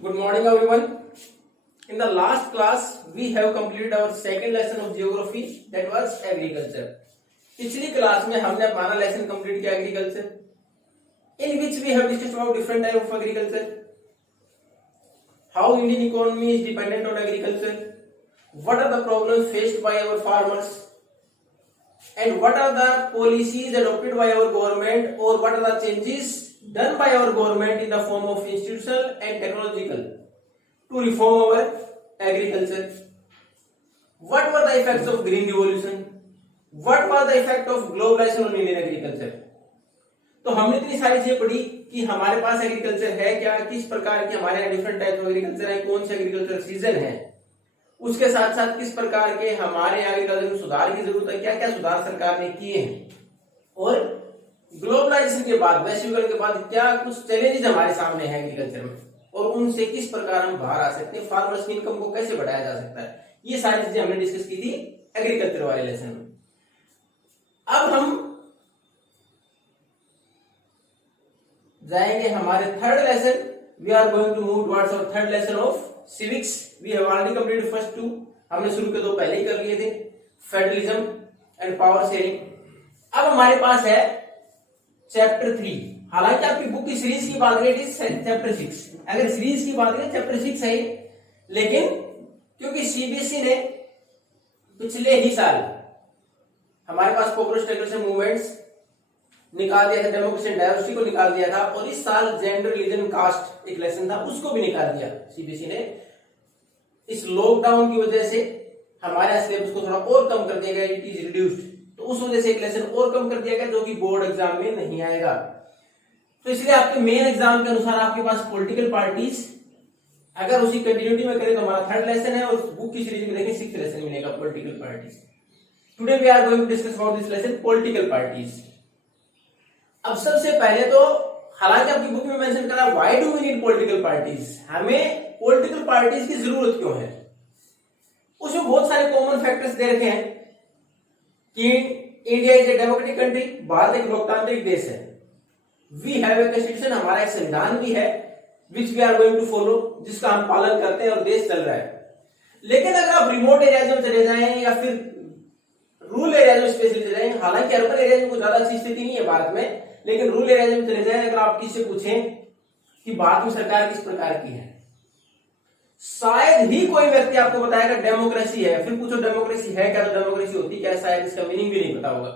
Good morning, everyone. In the last class, we have completed our second lesson of geography, that was agriculture. पिछली class में हमने अपना lesson complete किया agriculture, in which we have discussed about different type of agriculture, how Indian economy is dependent on agriculture, what are the problems faced by our farmers, and what are the policies adopted by our government, or what are the changes done by our government in the form of institutional and technological to reform our agriculture. What were the effects of green revolution? What was the effect of globalization on Indian agriculture? तो हमने इतनी सारी चीजें पढ़ी कि हमारे पास agriculture है क्या, किस प्रकार के हमारे डिफरेंट टाइप ऑफ एग्रीकल्चर है, कौन से एग्रीकल्चर सीजन है, उसके साथ साथ किस प्रकार के हमारे एग्रीकल्चर में सुधार की जरूरत है, क्या क्या सुधार सरकार ने किए हैं, और ग्लोबलाइजेशन के बाद, वैश्वीकरण के बाद क्या कुछ चैलेंजेस हमारे सामने हैं एग्रीकल्चर में, और उनसे किस प्रकार हम बाहर आ सकते हैं, फार्मर्स की इनकम को कैसे बढ़ाया जा सकता है। ये सारी चीजें हमने डिस्कस की थी एग्रीकल्चर वाले लेसन में। अब हम जाएंगे हमारे third lesson. We are going to move towards our third lesson of civics. We have already completed first two, हमने शुरू के दो पहले ही कर लिए थे, फेडरलिज्म एंड पावर शेयरिंग। अब हमारे पास है चैप्टर 3। हालांकि आपकी बुक की सीरीज की बात करें चैप्टर 6, अगर सीरीज की बात करें चैप्टर 6 है, लेकिन क्योंकि सीबीएसई ने पिछले ही साल हमारे पास पॉपुलर स्टेटस मूवमेंट्स निकाल दिया था, डेमोक्रेसी एंड डायवर्सिटी को निकाल दिया था, और इस साल जेंडर रिलीजन कास्ट एक लेसन था उसको भी निकाल दिया सीबीएसई ने। इस लॉकडाउन की वजह से हमारे सिलेबस को थोड़ा और कम कर दिया गया, इट इज रिड्यूस्ड, तो उस वजह से एक लेसन और कम कर दिया गया जो कि बोर्ड एग्जाम में नहीं आएगा। तो इसलिए आपके मेन एग्जाम के अनुसार आपके पास पॉलिटिकल पार्टीज, अगर उसी कंटिन्यूटी में करें तो हमारा थर्ड लेसन है, और बुक की सीरीज में देखें 6th लेसन मिलेगा political parties. Today we are going to discuss about this lesson political parties. अब सबसे पहले तो, हालांकि आपकी बुक में मेंशन करा why do we need political parties, हमें पॉलिटिकल पार्टीज की जरूरत क्यों है। उसमें बहुत सारे कॉमन फैक्टर्स दे रखे हैं कि India is a democratic country, Bharat एक लोकतांत्रिक देश है, वी हैव ए कॉन्स्टिट्यूशन, हमारा एक संविधान भी है, which we are going to follow, जिसका हम पालन करते हैं और देश चल रहा है। लेकिन अगर आप रिमोट एरियाज में चले जाएं या फिर रूरल एरियाज में स्पेशली चले जाएं, हालांकि अर्बन एरियाज में कुछ ज्यादा अच्छी स्थिति नहीं है भारत में, लेकिन रूरल एरियाज में चले जाएं, अगर आप किससे पूछें कि भारत में सरकार किस प्रकार की है, शायद ही कोई व्यक्ति आपको बताएगा डेमोक्रेसी है। फिर पूछो डेमोक्रेसी है क्या, तो डेमोक्रेसी होती क्या है, शायद इसका मीनिंग भी नहीं पता होगा।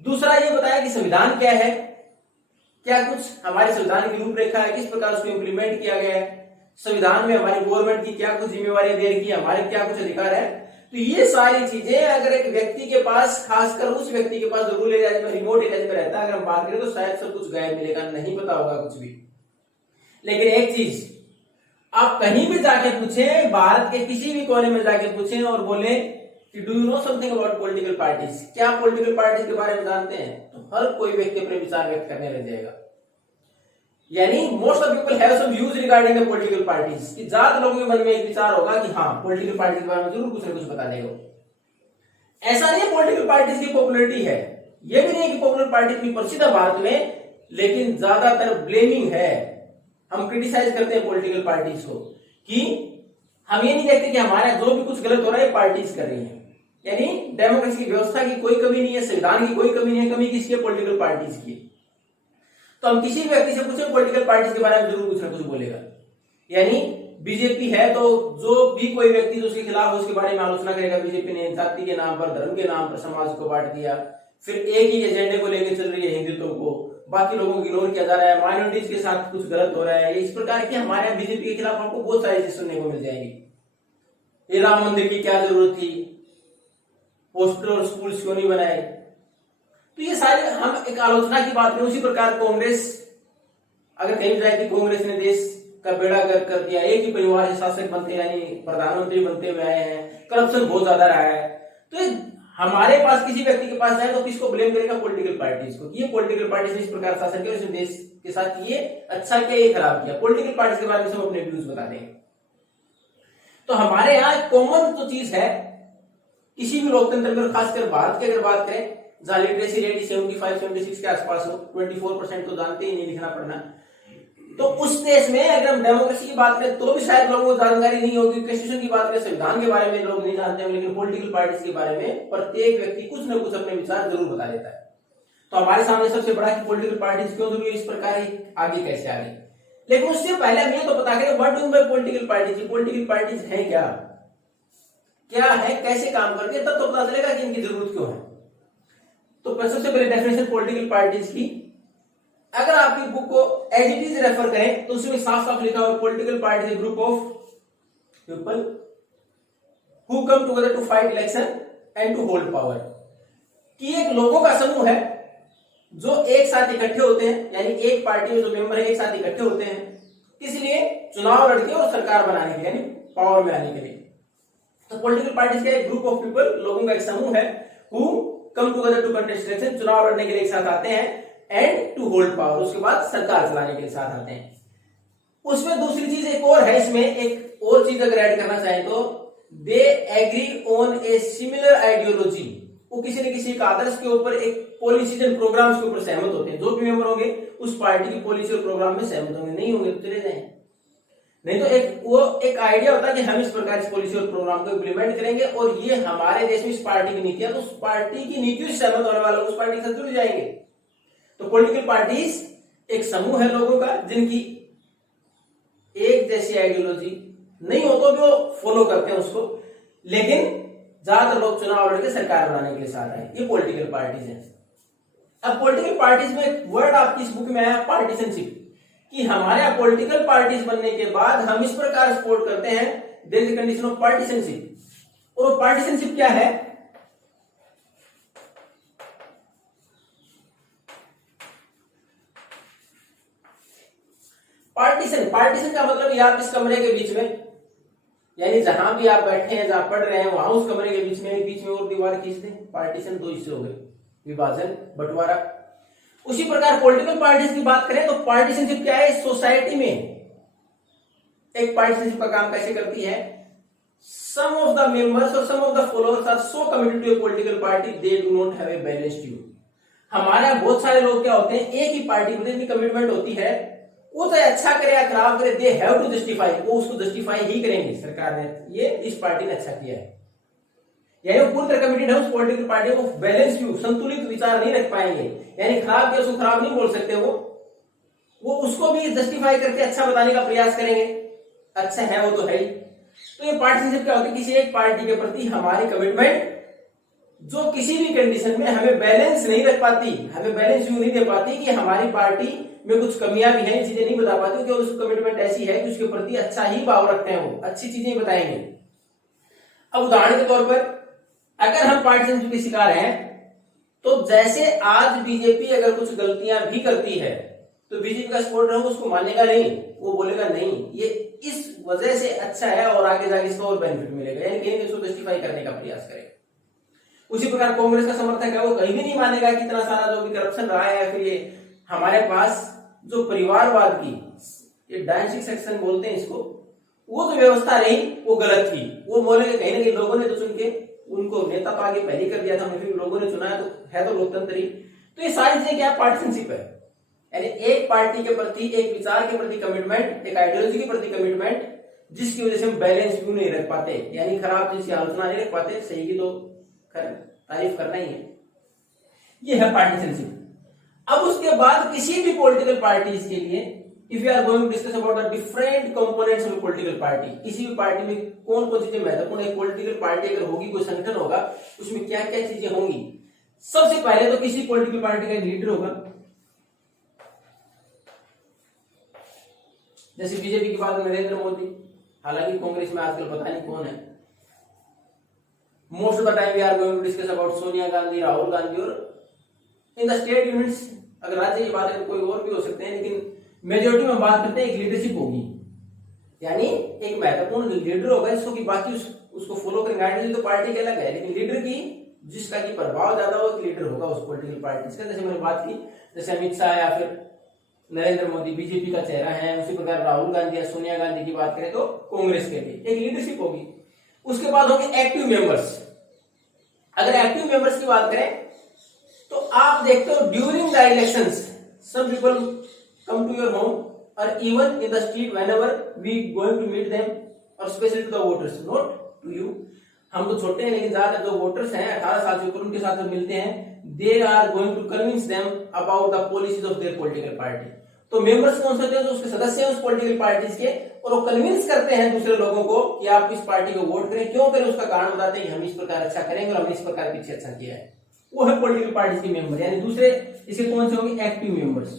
दूसरा ये बताया कि संविधान क्या है, क्या कुछ हमारे संविधान की रूपरेखा है, किस प्रकार उसको इंप्लीमेंट किया गया है, संविधान में हमारी गवर्नमेंट की क्या कुछ जिम्मेवारियां दे रखी है, हमारे क्या कुछ अधिकार है। तो ये सारी चीजें अगर एक व्यक्ति के पास, खासकर उस व्यक्ति के पास जो रूरल एरिया में, रिमोट एरिया में रहता है, अगर हम बात करें तो शायद सब कुछ गायब मिलेगा, नहीं पता होगा कुछ भी। लेकिन एक चीज, आप कहीं भी जाके पूछें, भारत के किसी भी कोने में जाके पूछें और बोले कि do you know something about political parties, क्या पॉलिटिकल पार्टीज के बारे में जानते हैं, तो हर कोई व्यक्ति अपने विचार व्यक्त करने लग जाएगा। यानी most of people have some views regarding the political parties, कि ज्यादा लोगों के मन में एक विचार होगा कि हाँ पॉलिटिकल पार्टीज के बारे में जरूर कुछ ना कुछ बता देगा। ऐसा नहीं है पॉलिटिकल पार्टीज की पॉपुलरिटी है, यह भी नहीं कि पॉपुलर पार्टी इतनी प्रसिद्ध है भारत में, लेकिन ज्यादातर ब्लेमिंग है, हम क्रिटिसाइज करते हैं पॉलिटिकल पार्टीज को, कि हम ये नहीं देखते कि हमारा जो भी कुछ गलत हो रहा है पार्टीज कर रही है। यानी डेमोक्रेसी की व्यवस्था की कोई कमी नहीं है, संविधान की कोई कमी नहीं है, कमी किसकी है, पॉलिटिकल पार्टीज की। तो हम किसी भी व्यक्ति से पूछे पॉलिटिकल पार्टीज के बारे में जरूर कुछ ना कुछ बोलेगा। यानी बीजेपी है तो जो भी कोई व्यक्ति जो उसके खिलाफ उसके बारे में आलोचना करेगा, बीजेपी ने जाति के नाम पर, धर्म के नाम पर समाज को बांट दिया, फिर एक ही एजेंडे को लेकर चल रही है हिंदुत्व को, बाकी लोगों को इग्नोर किया जा रहा है, माइनॉरिटीज के साथ कुछ गलत हो रहा है, इस प्रकार की हमारे यहाँ बीजेपी के खिलाफ आपको बहुत सारी चीज सुनने को मिल जाएंगी। ये राम मंदिर की क्या जरूरत थी, हॉस्पिटल और स्कूल क्यों नहीं बनाए, तो ये सारे हम एक आलोचना की बात करें। उसी प्रकार कांग्रेस, अगर कहीं जाए कि कांग्रेस ने देश का बेड़ा गर्क कर दिया, एक ही परिवार से शासक बनते यानी प्रधानमंत्री बनते हुए आए हैं, करप्शन बहुत ज्यादा रहा है, तो हमारे पास किसी व्यक्ति के पास जाए तो किसको ब्लेम करेगा, पॉलिटिकल पार्टीज को। ये पॉलिटिकल पार्टीज ने इस प्रकार शासन किया, देश के साथ ये अच्छा किया, ये खराब किया। पॉलिटिकल पार्टीज के बारे में सब अपने व्यूज बता देंगे। तो हमारे यहाँ कॉमन जो चीज है किसी भी लोकतंत्र में, खासकर भारत की अगर बात करें, जहां लिटरेसी रेट 75-76 के आसपास हो, 24% तो जानते ही नहीं लिखना पढ़ना, तो उस देश में अगर हम डेमोक्रेसी की बात करें तो भी शायद लोगों को जानकारी नहीं होगी, कॉन्स्टिट्यूशन की बात करें, संविधान के बारे में लोग नहीं जानते होंगे, लेकिन पॉलिटिकल पार्टीज के बारे में प्रत्येक व्यक्ति कुछ न कुछ अपने विचार जरूर बता देता है। तो हमारे सामने सबसे बड़ा कि पॉलिटिकल पार्टीज क्यों जरूरी है, इस प्रकार ही आगे कैसे आगे। लेकिन उससे पहले हम ये तो पता करें what do by political parties, political parties है क्या है, कैसे काम करती है, तब तो पता चलेगा कि इनकी जरूरत क्यों है। तो सबसे पहले डेफिनेशन पॉलिटिकल पार्टीज की, अगर आपकी बुक को एज इट इज रेफर करें तो उसमें साफ साफ लिखा हुआ political party group of people who come together to fight election and to hold power, कि एक लोगों का समूह है जो एक साथ इकट्ठे होते हैं, यानी एक पार्टी में जो मेंबर है एक साथ इकट्ठे होते हैं, किस लिए, चुनाव लड़के और सरकार बनाने के लिए, यानी पावर में आने के लिए। तो पॉलिटिकल पार्टीज का एक ग्रुप ऑफ पीपल, लोगों का एक समूह है, who come together to contest election, चुनाव लड़ने के लिए एक साथ आते हैं, एंड टू होल्ड पावर, उसके बाद सरकार चलाने के लिए साथ आते हैं। उसमें दूसरी चीज एक और है, इसमें एक और चीज अगर ऐड करना चाहें तो they agree on a similar ideology, वो किसी न किसी एक आदर्श के ऊपर, एक पॉलिसीज एंड प्रोग्राम्स के ऊपर सहमत होते हैं। जो भी मेंबर होंगे उस पार्टी की पॉलिसी और प्रोग्राम में सहमत होंगे, नहीं होंगे तो चले जाएं। नहीं तो एक आइडिया होता है कि हम इस प्रकार इस पॉलिसी और प्रोग्राम को इम्प्लीमेंट करेंगे और ये हमारे देश में इस पार्टी की नीतियां, तो उस पार्टी की नीतियों से सहमत होने वाले उस पार्टी के साथ जुड़ जाएंगे। तो पॉलिटिकल पार्टीज एक समूह है लोगों का जिनकी एक जैसी आइडियोलॉजी नहीं हो तो भी वो फॉलो करते हैं उसको, लेकिन ज्यादातर लोग चुनाव लड़के सरकार बनाने के लिए साथ आए, ये पॉलिटिकल पार्टीज है। अब पॉलिटिकल पार्टीज में एक वर्ड आपकी इस बुक में आया पार्टीशनशिप, कि हमारे यहाँ पॉलिटिकल पार्टीज बनने के बाद हम इस प्रकार सपोर्ट करते हैं, there is a condition of partisanship. और पार्टीशनशिप क्या है, पार्टीशन का मतलब आप इस कमरे के बीच में, यानी जहां भी आप बैठे हैं, जहां पढ़ रहे हैं, वहां उस कमरे के बीच में और दीवार खींच दें, पार्टीशन, दो हिस्से हो गए, विभाजन, बंटवारा। उसी प्रकार पॉलिटिकल पार्टीज की बात करें तो पार्टीशनशिप क्या है, सोसाइटी में एक पार्टीशनशिप का काम कैसे करती है, सम ऑफ द मेंबर्स और some of the followers are so committed to a political party they do not have a balanced view. हमारे बहुत सारे लोग क्या होते हैं, एक ही पार्टी में इतनी कमिटमेंट होती है, वो चाहे अच्छा करे या खराब करे, दे हैव टू जस्टिफाई, वो उसको जस्टिफाई ही करेंगे, सरकार ने ये इस पार्टी ने अच्छा किया है, यानी वो पूरी तरह कमिटेड है उस पॉलिटिकल पार्टी को, बैलेंस व्यू, संतुलित विचार नहीं रख पाएंगे, यानी खराब किया उसको खराब नहीं बोल सकते, वो उसको भी जस्टिफाई करके अच्छा बताने का प्रयास करेंगे, अच्छा है वो तो है ही। तो ये पार्टीशनशिप क्या होती है, किसी एक पार्टी के प्रति हमारी कमिटमेंट जो किसी भी कंडीशन में हमें बैलेंस नहीं रख पाती, हमें बैलेंस व्यू नहीं दे पाती कि हमारी पार्टी में कुछ कमियां भी हैं, चीजें नहीं बता पाती, क्योंकि उसकी कमिटमेंट ऐसी है कि उसके प्रति अच्छा ही भाव रखते हैं, वो अच्छी चीजें बताएंगे। अब उदाहरण के तौर पर अगर हम पार्टीशनशिप के शिकार हैं, तो जैसे आज बीजेपी अगर कुछ गलतियां भी करती है तो बीजेपी का सपोर्टर उसको मानेगा नहीं, वो बोलेगा नहीं ये इस वजह से अच्छा है और आगे जाके इसको और बेनिफिट मिलेगा, यानी कहीं उसको जस्टिफाई करने का प्रयास करेगा। उसी प्रकार कांग्रेस का समर्थक है वो कहीं भी नहीं मानेगा कि इतना सारा जो भी करप्शन रहा है, फिर ये हमारे पास जो परिवारवाद की, ये डायनेस्टिक सेक्शन बोलते हैं इसको, वो जो व्यवस्था रही वो गलत थी, वो बोलेंगे कहीं ना कहीं लोगों ने तो चुन के उनको नेता तो आगे पहले कर दिया था, फिर लोगों ने चुना है तो लोकतंत्र ही। तो ये सारी चीजें क्या पार्टीशनशिप है, यानी एक पार्टी के प्रति, एक विचार के प्रति कमिटमेंट, एक आइडियोलॉजी के प्रति कमिटमेंट, जिसकी वजह से हम बैलेंस व्यू नहीं रख पाते, यानी खराब चीज की आलोचना नहीं रख पाते, सही की तो तारीफ करना ही है, ये है पार्टीशनशिप। अब उसके बाद किसी भी पॉलिटिकल पार्टीज के लिए, if you are going to discuss about the different components of political party, किसी भी पार्टी में कौन कौन चीजें महत्वपूर्ण, एक पॉलिटिकल पार्टी अगर होगी, कोई संगठन होगा, उसमें क्या क्या चीजें होंगी। सबसे पहले तो किसी पॉलिटिकल पार्टी का एक लीडर होगा, जैसे बीजेपी की बात नरेंद्र मोदी, हालांकि कांग्रेस में आजकल पता नहीं कौन है। Most of the time we are going to discuss about Sonia Gandhi, Rahul Gandhi, और इन द स्टेट यूनिट्स अगर राज्य की बात है तो कोई और भी हो सकते हैं, लेकिन मेजोरिटी में बात करते हैं एक लीडरशिप होगी, यानी एक महत्वपूर्ण लीडर होगा जिसको कि बाकी उसको फॉलो करेंगे। आइडियोलॉजी तो पार्टी के अलग है, लेकिन लीडर की जिसका की प्रभाव ज्यादा हो, एक लीडर होगा उस पॉलिटिकल पार्टी का। जैसे मैंने बात की, जैसे अमित शाह या फिर नरेंद्र मोदी बीजेपी का चेहरा है, उसी प्रकार राहुल गांधी या सोनिया गांधी की बात करें तो कांग्रेस के लिए एक लीडरशिप होगी। उसके बाद होंगे एक्टिव मेंबर्स। अगर एक्टिव मेंबर्स की बात करें तो आप देखते हो during the elections some people come to your home और even in the street whenever we going to meet them और specially to the voters, not to you. हम तो छोटे हैं लेकिन ज्यादातर जो वोटर्स हैं 18 साल से ऊपर उनके साथ जो मिलते हैं, they are going to convince them about the policies of their political party. तो मेंबर्स कौन से होते हैं? जो उसके सदस्य हैं उस पॉलिटिकल पार्टीज के, और वो कन्विंस करते हैं दूसरे लोगों को कि आप इस पार्टी को वोट करें। क्यों करें? उसका कारण बताते हैं कि हम इस प्रकार अच्छा करेंगे और हमने इस प्रकार पीछे अच्छा किया है। वो है पॉलिटिकल पार्टीज के मेंबर। यानी दूसरे इसके कौन से होंगे? एक्टिव मेंबर्स,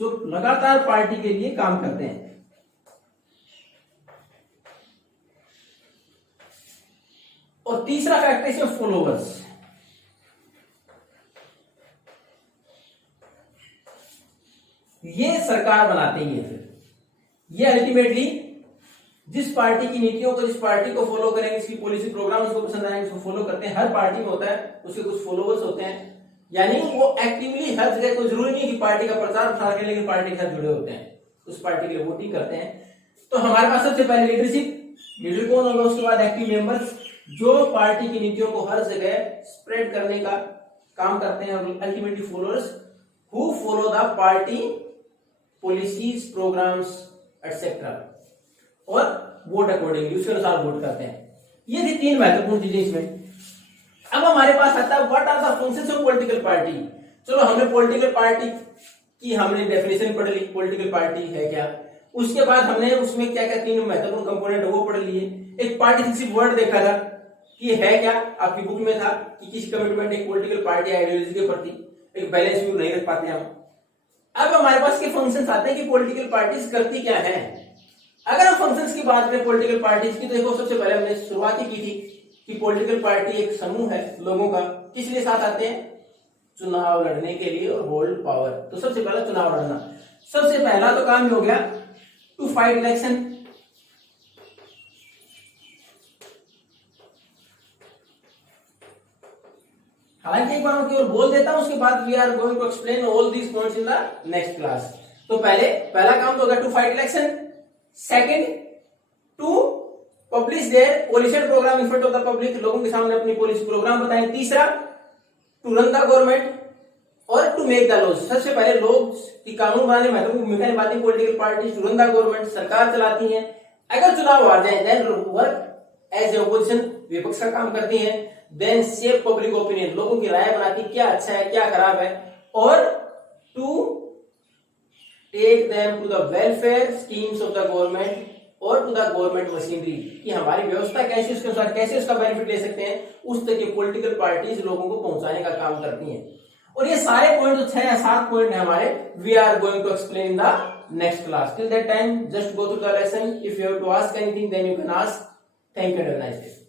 जो लगातार पार्टी के लिए काम करते हैं। और तीसरा फैक्टर इसमें फॉलोवर्स। ये सरकार बनाते ही है। फिर ये अल्टीमेटली जिस पार्टी की नीतियों को, जिस पार्टी को फॉलो करेंगे, इसकी पॉलिसी प्रोग्राम उसको पसंद आएंगे, उसको फॉलो करते हैं। हर पार्टी में होता है, उसके कुछ फॉलोवर्स होते हैं। यानी वो एक्टिवली हर जगह, कोई जरूरी नहीं कि पार्टी का प्रचार प्रसार करें, लेकिन पार्टी के साथ जुड़े होते हैं, उस पार्टी के लिए वोटिंग करते हैं। तो हमारे पास सबसे पहले लीडरशिप, लीडर कौन होगा? उसके बाद एक्टिव मेंबर्स, जो पार्टी की नीतियों को हर जगह स्प्रेड करने का काम करते हैं। और ultimately followers who follow the party policies, programs etcetera, और वोट अकॉर्डिंगली, उसके अनुसार वोट करते हैं। ये थी तीन महत्वपूर्ण चीजें इसमें। अब हमारे पास आता है what are the functions of political party. चलो हमने पॉलिटिकल पार्टी की हमने डेफिनेशन पढ़ ली, पॉलिटिकल पार्टी है क्या। उसके बाद हमने उसमें क्या क्या तीन महत्वपूर्ण कंपोनेंट वो पढ़ लिए। एक पार्टी सिर्फ वर्ड देखा था कि है क्या, आपकी बुक में था कि किसी कमिटमेंट एक पॉलिटिकल पार्टी आइडियोलॉजी के प्रति, एक बैलेंस व्यू नहीं रख पाते हम। अब हमारे पास के फंक्शंस आते हैं कि पॉलिटिकल पार्टीज करती क्या है। अगर हम फंक्शंस की बात करें पॉलिटिकल पार्टीज की, तो देखो सबसे पहले हमने शुरुआत ही की थी कि पॉलिटिकल पार्टी एक समूह है लोगों का, किस लिए साथ आते हैं? चुनाव लड़ने के लिए और होल्ड पावर। तो सबसे पहला चुनाव लड़ना, सबसे पहला तो काम हो गया टू फाइट इलेक्शन। हालांकि एक बार मैं केवल बोल देता हूं, उसके बाद we are going to explain all these points in the next class. तो पहला काम तो होगा to fight election. Second, to publish their policy program in front of the public, लोगों के सामने अपनी पॉलिसी प्रोग्राम बताएं। तीसरा, टू रन द गवर्नमेंट और टू मेक द लॉज। सबसे पहले लोग की कानून बनाने में महत्वपूर्ण भूमिका निभाती है political party. To run the government, सरकार चलाती है। अगर चुनाव हार जाए then work as a opposition, विपक्ष का काम करती है। देन शेप पब्लिक ओपिनियन, लोगों की राय बनाती क्या अच्छा है क्या खराब है। और to take them to the welfare schemes of the government और टू द गवर्नमेंट मशीनरी, कि हमारी व्यवस्था कैसे, उसके अनुसार कैसे उसका बेनिफिट ले सकते हैं, उस तक के पॉलिटिकल पार्टीज लोगों को पहुंचाने का काम करती हैं। और ये सारे पॉइंट जो 6 या 7 पॉइंट है हमारे, we are going to explain in the next class. Till that time just go through the lesson. If you have to ask anything then you can ask. Thank you and have a nice day.